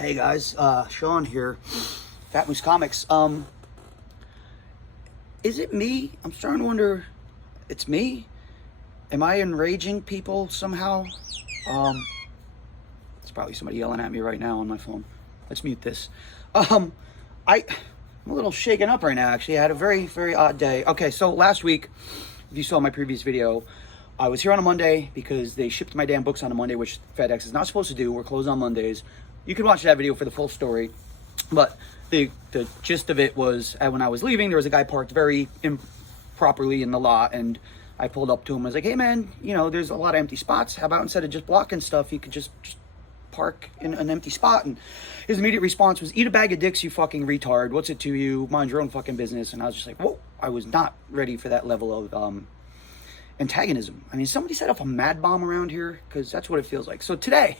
Hey guys, Shawn here, Fat Moose Comics. Is it me? I'm starting to wonder. It's me? Am I enraging people somehow? It's probably somebody yelling at me right now on my phone. Let's mute this. I'm a little shaken up right now. Actually, I had a very, very odd day. Okay, so last week, if you saw my previous video, I was here on a Monday because they shipped my damn books on a Monday, which FedEx is not supposed to do. We're closed on Mondays. You can watch that video for the full story. But the gist of it was, when I was leaving, there was a guy parked very improperly in the lot, and I pulled up to him. I was like, hey man, you know, there's a lot of empty spots. How about instead of just blocking stuff, you could just park in an empty spot? And his immediate response was, eat a bag of dicks, you fucking retard. What's it to you? Mind your own fucking business. And I was just like, whoa, I was not ready for that level of antagonism. I mean, somebody set off a mad bomb around here, because that's what it feels like. So today,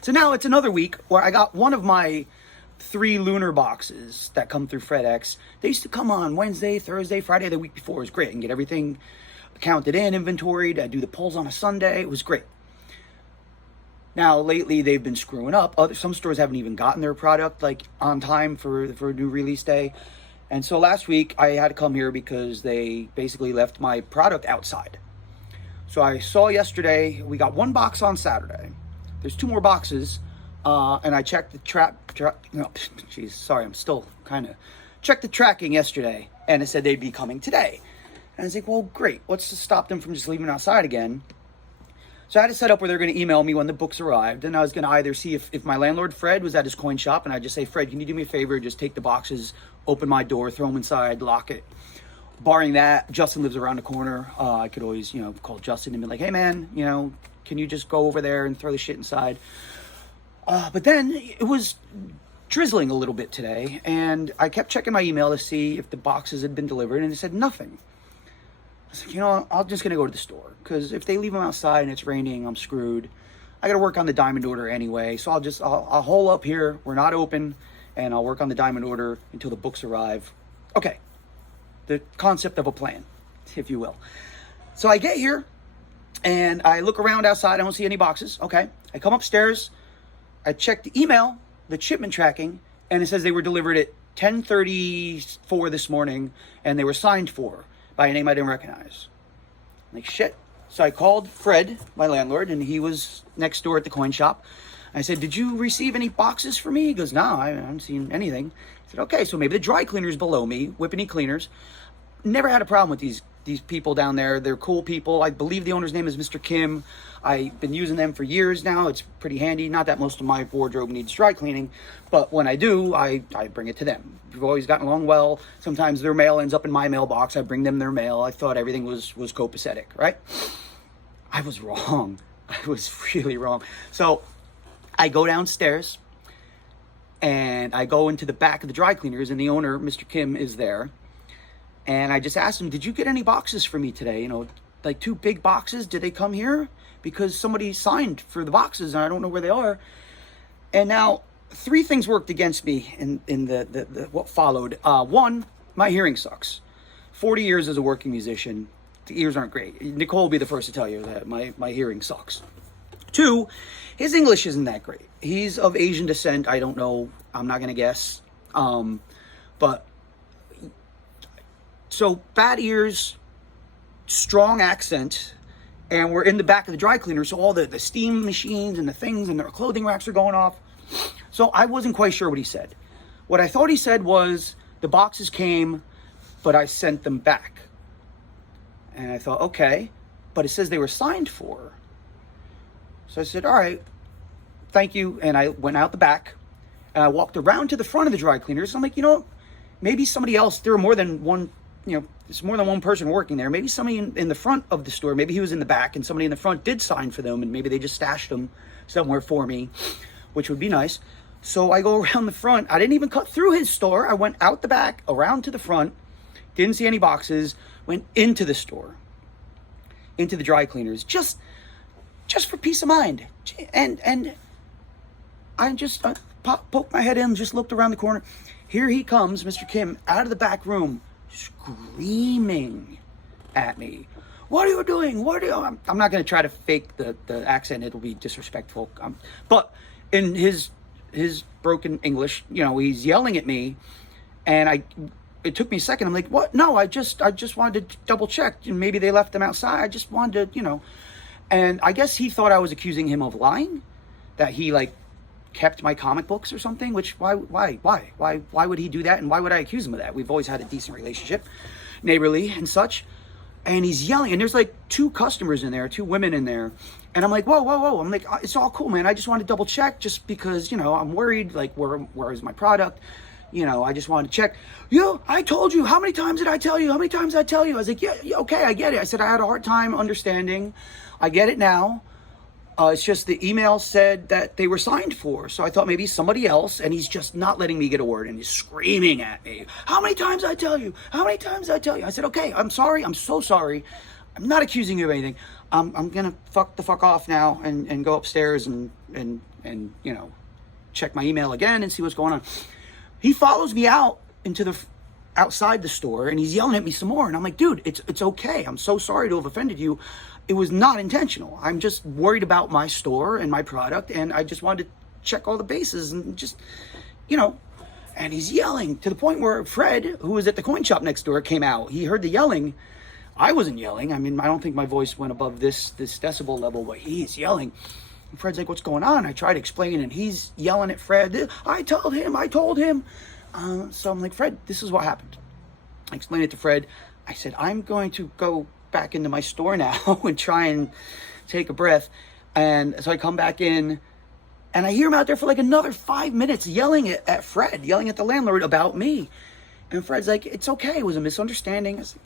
so now it's another week where I got one of my 3 lunar boxes that come through FedEx. They used to come on Wednesday, Thursday, Friday, the week before. It was great. And get everything counted in, inventoried. I do the pulls on a Sunday. It was great. Now, lately, they've been screwing up. Some stores haven't even gotten their product like on time for a new release day. And so last week, I had to come here because they basically left my product outside. So I saw yesterday, we got 1 box on Saturday. There's 2 more boxes. And I checked the checked the tracking yesterday, and it said they'd be coming today. And I was like, well, great. What's to stop them from just leaving outside again? So I had to set up where they're going to email me when the books arrived. And I was going to either see if my landlord, Fred, was at his coin shop, and I'd just say, Fred, can you do me a favor? Just take the boxes, open my door, throw them inside, lock it. Barring that, Justin lives around the corner. I could always, call Justin and be like, hey, man, can you just go over there and throw the shit inside? But then it was drizzling a little bit today, and I kept checking my email to see if the boxes had been delivered, and it said nothing. I was like, I'm just going to go to the store, because if they leave them outside and it's raining, I'm screwed. I got to work on the diamond order anyway, so I'll hole up here. We're not open, and I'll work on the diamond order until the books arrive. Okay, the concept of a plan, if you will. So I get here, and I look around outside. I don't see any boxes. Okay, I come upstairs. I checked the email, the shipment tracking, and it says they were delivered at 10:34 this morning, and they were signed for by a name I didn't recognize. I'm like, shit. So I called Fred, my landlord, and he was next door at the coin shop. I said, did you receive any boxes for me? He goes, no, I haven't seen anything. I said, okay, so maybe the dry cleaners below me, Whippany Cleaners. Never had a problem with these people down there. They're cool people. I believe the owner's name is Mr. Kim. I've been using them for years now. It's pretty handy. Not that most of my wardrobe needs dry cleaning, but when I do, I bring it to them. We've always gotten along well. Sometimes their mail ends up in my mailbox. I bring them their mail. I thought everything was copacetic, right? I was wrong. I was really wrong. So I go downstairs, and I go into the back of the dry cleaners, and the owner, Mr. Kim, is there. And I just asked him, did you get any boxes for me today? Like 2 big boxes. Did they come here? Because somebody signed for the boxes, and I don't know where they are. And now 3 things worked against me in the what followed. 1, my hearing sucks. 40 years as a working musician, the ears aren't great. Nicole will be the first to tell you that my hearing sucks. 2, his English isn't that great. He's of Asian descent. I don't know. I'm not going to guess. But so bad ears, strong accent, and we're in the back of the dry cleaner, so all the steam machines and the things and their clothing racks are going off. So I wasn't quite sure what he said. What I thought he said was, the boxes came, but I sent them back. And I thought, okay, but it says they were signed for. So I said, all right, thank you. And I went out the back, and I walked around to the front of the dry cleaners. I'm like, maybe somebody else, there were more than one, there's more than one person working there. Maybe somebody in the front of the store, maybe he was in the back, and somebody in the front did sign for them, and maybe they just stashed them somewhere for me, which would be nice. So I go around the front. I didn't even cut through his store. I went out the back, around to the front, didn't see any boxes, went into the store, into the dry cleaners, just for peace of mind. And I just poked my head in, just looked around the corner. Here he comes, Mr. Kim, out of the back room, screaming at me. What are you doing? I'm not going to try to fake the accent. It'll be disrespectful. But in his broken English, you know, he's yelling at me, and it took me a second. I'm like, what? No, I just wanted to double check. Maybe they left them outside. I just wanted to, you know. And I guess he thought I was accusing him of lying, that he like kept my comic books or something. Which why would he do that? And why would I accuse him of that? We've always had a decent relationship, neighborly and such. And he's yelling, and there's like 2 customers in there, 2 women in there. And I'm like, whoa. I'm like, it's all cool, man. I just want to double check just because, you know, I'm worried, like, where is my product? You know, I just wanted to check. I told you. How many times did I tell you? How many times did I tell you? I was like, yeah, okay, I get it. I said, I had a hard time understanding. I get it now. It's just the email said that they were signed for. So I thought maybe somebody else, and he's just not letting me get a word, and he's screaming at me. How many times did I tell you? How many times did I tell you? I said, okay, I'm sorry. I'm so sorry. I'm not accusing you of anything. I'm going to fuck off now and go upstairs and you know, check my email again and see what's going on. He follows me out into outside the store, and he's yelling at me some more. And I'm like, dude, it's okay. I'm so sorry to have offended you. It was not intentional. I'm just worried about my store and my product, and I just wanted to check all the bases and just, you know. And he's yelling to the point where Fred, who was at the coin shop next door, came out. He heard the yelling. I wasn't yelling. I mean, I don't think my voice went above this decibel level, but he's yelling. And Fred's like, what's going on? I tried to explain, and he's yelling at Fred. I told him. So I'm like, Fred, this is what happened. I explained it to Fred. I said, I'm going to go back into my store now and try and take a breath. And so I come back in, and I hear him out there for like another 5 minutes yelling at Fred, yelling at the landlord about me. And Fred's like, it's okay. It was a misunderstanding. I was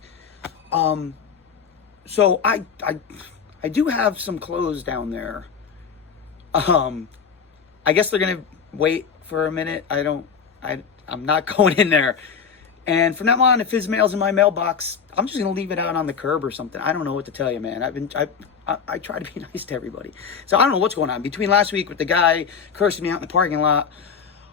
like, so I do have some clothes down there. I guess they're going to wait for a minute. I'm not going in there. And from now on, if his mail's in my mailbox, I'm just going to leave it out on the curb or something. I don't know what to tell you, man. I try to be nice to everybody. So I don't know what's going on. Between last week with the guy cursing me out in the parking lot,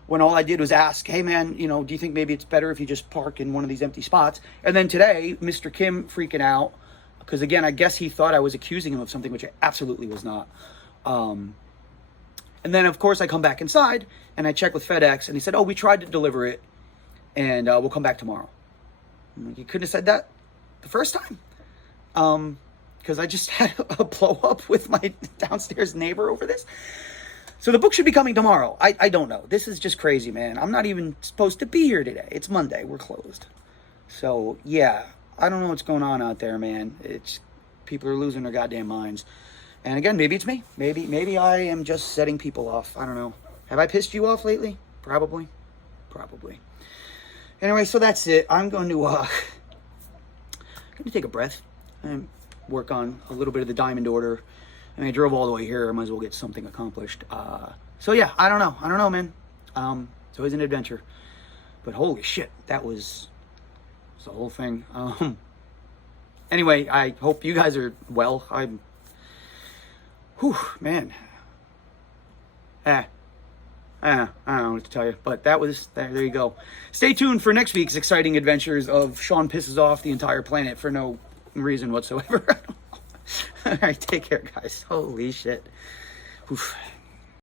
when all I did was ask, hey, man, you know, do you think maybe it's better if you just park in one of these empty spots? And then today, Mr. Kim freaking out. Because, again, I guess he thought I was accusing him of something, which I absolutely was not. And then, of course, I come back inside, and I check with FedEx, and he said, oh, we tried to deliver it, and we'll come back tomorrow. I'm like, you couldn't have said that the first time? Because I just had a blow up with my downstairs neighbor over this. So the book should be coming tomorrow. I don't know. This is just crazy, man. I'm not even supposed to be here today. It's Monday. We're closed. So, yeah, I don't know what's going on out there, man. People are losing their goddamn minds. And again, maybe it's me. Maybe I am just setting people off. I don't know. Have I pissed you off lately? Probably. Anyway, so that's it. I'm going to take a breath and work on a little bit of the diamond order. I mean, I drove all the way here. I might as well get something accomplished. So yeah, I don't know, man. It's always an adventure. But holy shit, that was the whole thing. Anyway, I hope you guys are well. Man. I don't know what to tell you, but there you go. Stay tuned for next week's exciting adventures of Shawn pisses off the entire planet for no reason whatsoever. All right, take care, guys. Holy shit. Oof.